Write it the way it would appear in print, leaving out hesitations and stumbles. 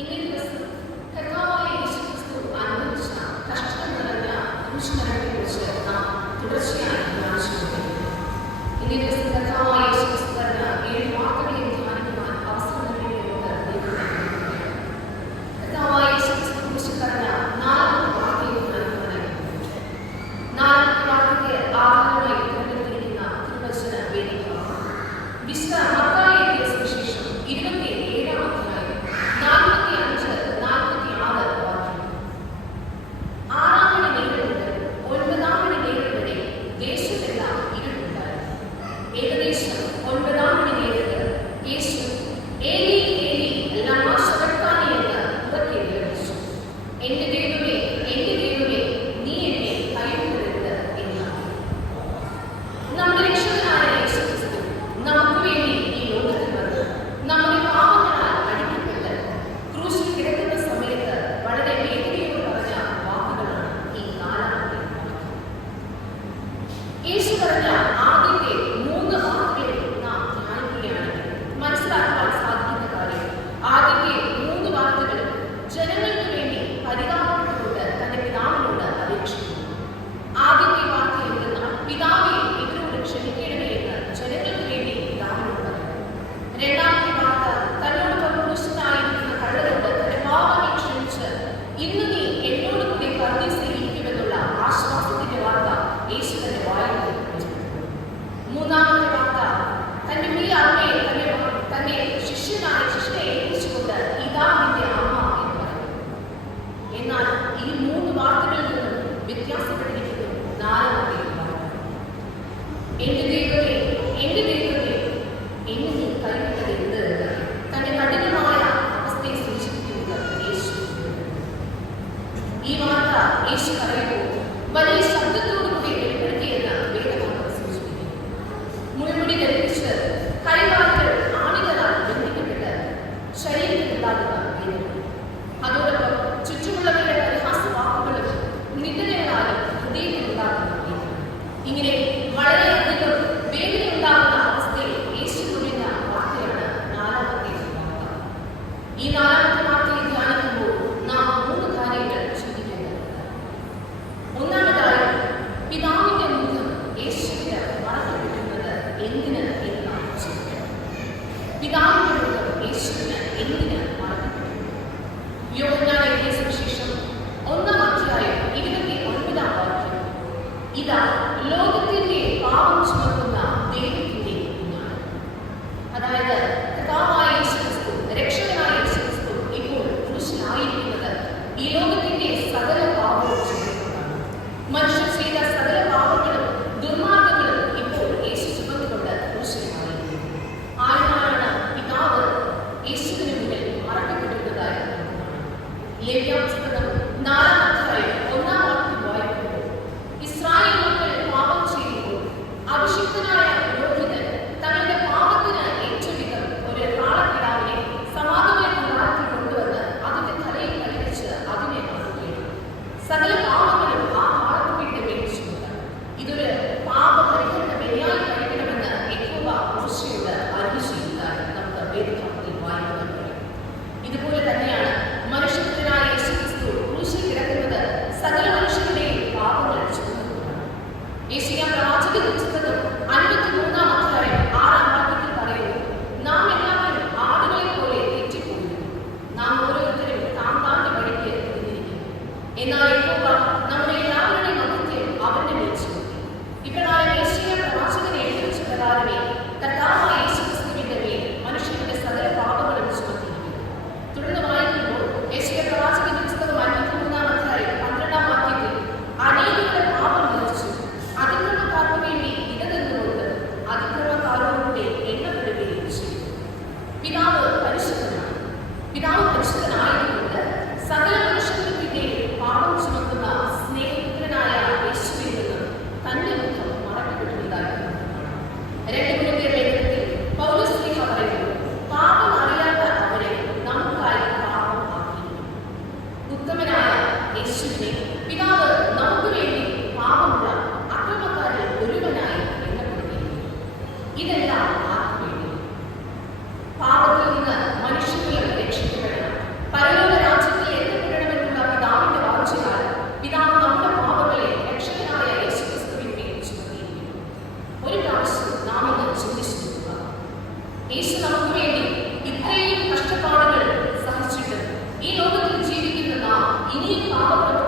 ഇന്നേ ദിവസം കർത്താവായ യേശുക്രിസ്തു അനുഭവിച്ച കഷ്ടം നിറഞ്ഞ ക്രൂശുമരണത്തെക്കുറിച്ച് നാം തുടർച്ചയായി ധ്യാനിച്ചുകൊണ്ടിരിക്കുന്നു. ഇന്നേ ദിവസം കർത്താവായ യേശുക്രിസ്തു പറഞ്ഞ 7 വാക്കുകളെ ധ്യാനിക്കുവാൻ അവസരം നൽകിയതുകൊണ്ട് കർത്താവായ യേശുക്രിസ്തു കുറിച്ച് പറഞ്ഞ 4 വാക്കുകളെ ധ്യാനിക്കുവാനായി 4 വാക്കുകളെ ആധാരമായി കണ്ടെത്തിയിരിക്കുന്ന തിരുവചന വേദികളാണ്. വിശുദ്ധ മത്തായി എഴുതിയ സുവിശേഷം 27-ാം അധ്യായം 45-46 വാക്യം. 6 മണി നേരം മുതൽ 9 മണി നേരം വരെ ദേശത്തെല്ലാം ഇരുട്ടുണ്ടായി. ഏകദേശം 9 മണി നേരത്ത് യേശു ഏലി ഏലി ലമാ ശബക്താനി എന്ന് ഉറക്കെ വിളിച്ചു, എന്റെ ദൈവമേ നീ എന്നെ കൈവിടരുത് എന്നാണ്. നമ്മുടെ രക്ഷകനായ യേശുക്രിസ്തു നമുക്ക് വേണ്ടി ഈ ലോകത്തിൽ വന്ന് നമ്മുടെ പാപങ്ങളാൽ അടിക്കപ്പെട്ട് ക്രൂശിൽ കിടക്കുന്ന സമയത്ത് വളരെ വേദനയോട് പറഞ്ഞ വാക്കുകളാണ് ഈ 4-ാമത്തെ വാക്യം. യേശു പറഞ്ഞ ആദ്യത്തെ 3 വാക്കുകളെ നാം ധ്യാനിക്കുകയാണെങ്കിൽ മനസ്സിലാക്കാൻ സാധിക്കുന്ന കാര്യം, ആദ്യത്തെ 3 വാക്കുകളും ജനങ്ങൾക്ക് വേണ്ടി പരിതാപപ്പെട്ടുകൊണ്ട് തന്റെ പിതാവിനോട് അപേക്ഷിക്കുന്നു. ആദ്യത്തെ വാക്ക് എന്തെന്നാൽ, പിതാവേ ഇവരോട് ക്ഷമിക്കണമേ എന്ന് ജനങ്ങൾക്ക് വേണ്ടി പിതാവിനോട് പറയുന്നു. രണ്ടാമത്തെ വാക്ക്, തന്നോട് ക്രൂശിലായിരിക്കുന്ന കള്ളരോട് തന്റെ പാപങ്ങളെ ക്ഷമിച്ച് ഇന്ന് നീ എന്നോട് കൂടി പർദീസയിൽ ഇരിക്കുമെന്നുള്ള ആശ്വാസത്തിന്റെ വാർത്ത യേശു തന്റെ വായിൽ വെച്ചു. മൂന്നാമത്തെ വാർത്ത, തന്റെ പ്രിയ അമ്മയെ തന്നെ ശിഷ്യനെ ഏൽപ്പിച്ചുകൊണ്ട് ഇതാ നിന്റെ അമ്മ എന്ന് പറയുന്നു. എന്നാൽ ഈ 3 വാർത്തകളിൽ നിന്നും വ്യത്യാസപ്പെട്ടിരിക്കുന്നു 4-ാമത്തെ വാർത്ത. എന്റെ ദൈവമേ എന്നെ നീ കൈവിട്ടത് എന്ത് എന്ന് തന്റെ കഠിനമായ അവസ്ഥയെ സൂചിപ്പിക്കുന്നത് യേശു. ഈ വാർത്ത യേശു പറയുമ്പോൾ വലിയ ശബ്ദത്തോടുകൂടി വെളിപ്പെടുത്തിയെന്ന് വേദഭാഗം സൂചിപ്പിക്കുന്നു. മുൾമുടി ധരിപ്പിച്ച് കൈകാലുകൾ ആണികളാൽ ബന്ധിക്കപ്പെട്ട് ശരീരത്തിലുണ്ടാകുന്ന വേദന, അതോടൊപ്പം ചുറ്റുമുള്ളവരുടെ പരിഹാസ വാക്കുകളും നിന്ദനകളാലും ഹൃദയത്തിലുണ്ടാകുന്ന വേദന, ഇങ്ങനെ വളരെയധികം വേദനയുണ്ടാകുന്ന അവസ്ഥയിൽ യേശു കുറിഞ്ഞ വാർത്തയാണ് 4-ാമത്തെ വാർത്ത. ഈ 4-ാമത്തെ വാർത്തയെ ധ്യാനിക്കുമ്പോൾ നാം 3 കാര്യങ്ങൾ ചിന്തിക്കേണ്ടതുണ്ട്. ഒന്നാമതായി, പിതാവിന്റെ മുഖം യേശുവിന് മറക്കപ്പെട്ടിരുന്നത് എന്തിന് എന്ന് നാം ചിന്തിക്കണം. പിതാവിന്റെ മുഖം യേശുവിന് എന്തിന് മറക്കപ്പെട്ടിരുന്നു? യോഹന്നാൻ എഴുതിയ സുവിശേഷം 1-ാം അധ്യായം 29-ാം വാക്യം, ഇതാ ലോകത്തിന്റെ പാപം ചുമക്കുന്ന ദൈവത്തിന്റെ കുഞ്ഞാണ്. അതായത് കർത്താവായ യേശുക്രിസ്തു, രക്ഷകനായ യേശുക്രിസ്തു ഇപ്പോൾ ക്രൂശിലായിരിക്കുന്നത് ഈ ലോകത്തിന്റെ സകല പാപവും ചുമന്നുകൊണ്ടാണ്. മനുഷ്യർ ചെയ്ത സകല പാപങ്ങളും ദുർമാർഗങ്ങളും ഇപ്പോൾ യേശു ചുമന്നുകൊണ്ട് ക്രൂശിലായിരിക്കുന്നു. ആരാണ് പിതാവ് യേശുവിന് മുന്നിൽ മറക്കപ്പെട്ടിരുന്നതായി ലേവ്യാം പുസ്തകം 4-ാം അധ്യായം 1-ാം വാക്യം വായിക്കുമ്പോൾ, ഇസ്രായേൽ മക്കൾ പാപം ചെയ്യുമ്പോൾ അഭിഷിക്തനായ പുരോഹിതൻ തങ്ങളുടെ പാപത്തിന് ഏറ്റവിധം ഒരു കാളക്കിടാവിനെ സമാഗമനകൂടാരത്തിൽ കൊണ്ടുവന്ന് അതിന്റെ തലയിൽ കൈവച്ച് അതിനെ അറുക്കുകയാണ്. സകല പാപങ്ങളും ആ കാളക്കുട്ടിയുടെ മേൽ ചുമത്താം. ഇതൊരു പാപപരിഹരണ ബലിയായി കഴിക്കണമെന്ന് യഹോവ മോശെയോട് അരുളി ചെയ്തതായി നമുക്ക് വേദഭാഗത്തിൽ വായിക്കാൻ കഴിയും. ഇതുപോലെ തന്നെയാണ് മനുഷ്യപുത്രനായ യേശുക്രിസ്തു ക്രൂശിൽ കിടക്കുന്നത് സകല മനുഷ്യരുടെയും പാപങ്ങൾ ചുമന്നുകൊണ്ടാണ്. യെശയ്യാ പ്രവാചകന്റെ പുസ്തകം 53-ാം അധ്യായം 6-ാം വാക്യത്തിൽ പറയുന്നു, നാം എല്ലാവരും ആടുകളെ പോലെ തെറ്റിപ്പോയിരുന്നു, നാം ഓരോരുത്തരും താന്റെ വഴിക്ക് തിരിഞ്ഞിരിക്കുന്നു. എന്നാൽ യഹോവ നമ്മുടെ എല്ലാവരുടെയും മധ്യത്തിൽ അവന്റെ മേൽ ചുമത്തി. ഇപ്രകാരം യെശയ്യാ പ്രവാചകൻ എഴുതിവെച്ച പ്രകാരമേ കർത്താവായ യേശുക്രിസ്തുവിന്റെ മേൽ മനുഷ്യരുടെ സകല പാപങ്ങളും ചുമത്തിയിരിക്കുന്നു. തുടർന്ന് വായിക്കുമ്പോൾ യെശയ്യാ പ്രവാചകന്റെ പുസ്തകം 53-ാം അധ്യായം 12-ാം വാക്യത്തിൽ, അനേകരുടെ പാപം വഹിച്ചു അതിക്രമക്കാർക്ക് വേണ്ടി ഇടനിന്നുകൊണ്ട് അതിക്രമക്കാരോടുകൂടെ എണ്ണപ്പെടുകയും ചെയ്തു. പിതാവ് പരിശുദ്ധനായതുകൊണ്ട് സകല മനുഷ്യർക്കിന്റെയും പാപം ചുമക്കുന്ന സ്നേഹപുത്രനായ യേശുവിൽ നിന്നും തന്റെ മുഖം മറക്കപ്പെട്ടിരുന്നതായി 2 ഭൂമിയിൽ പാപപ്രവേശിച്ചു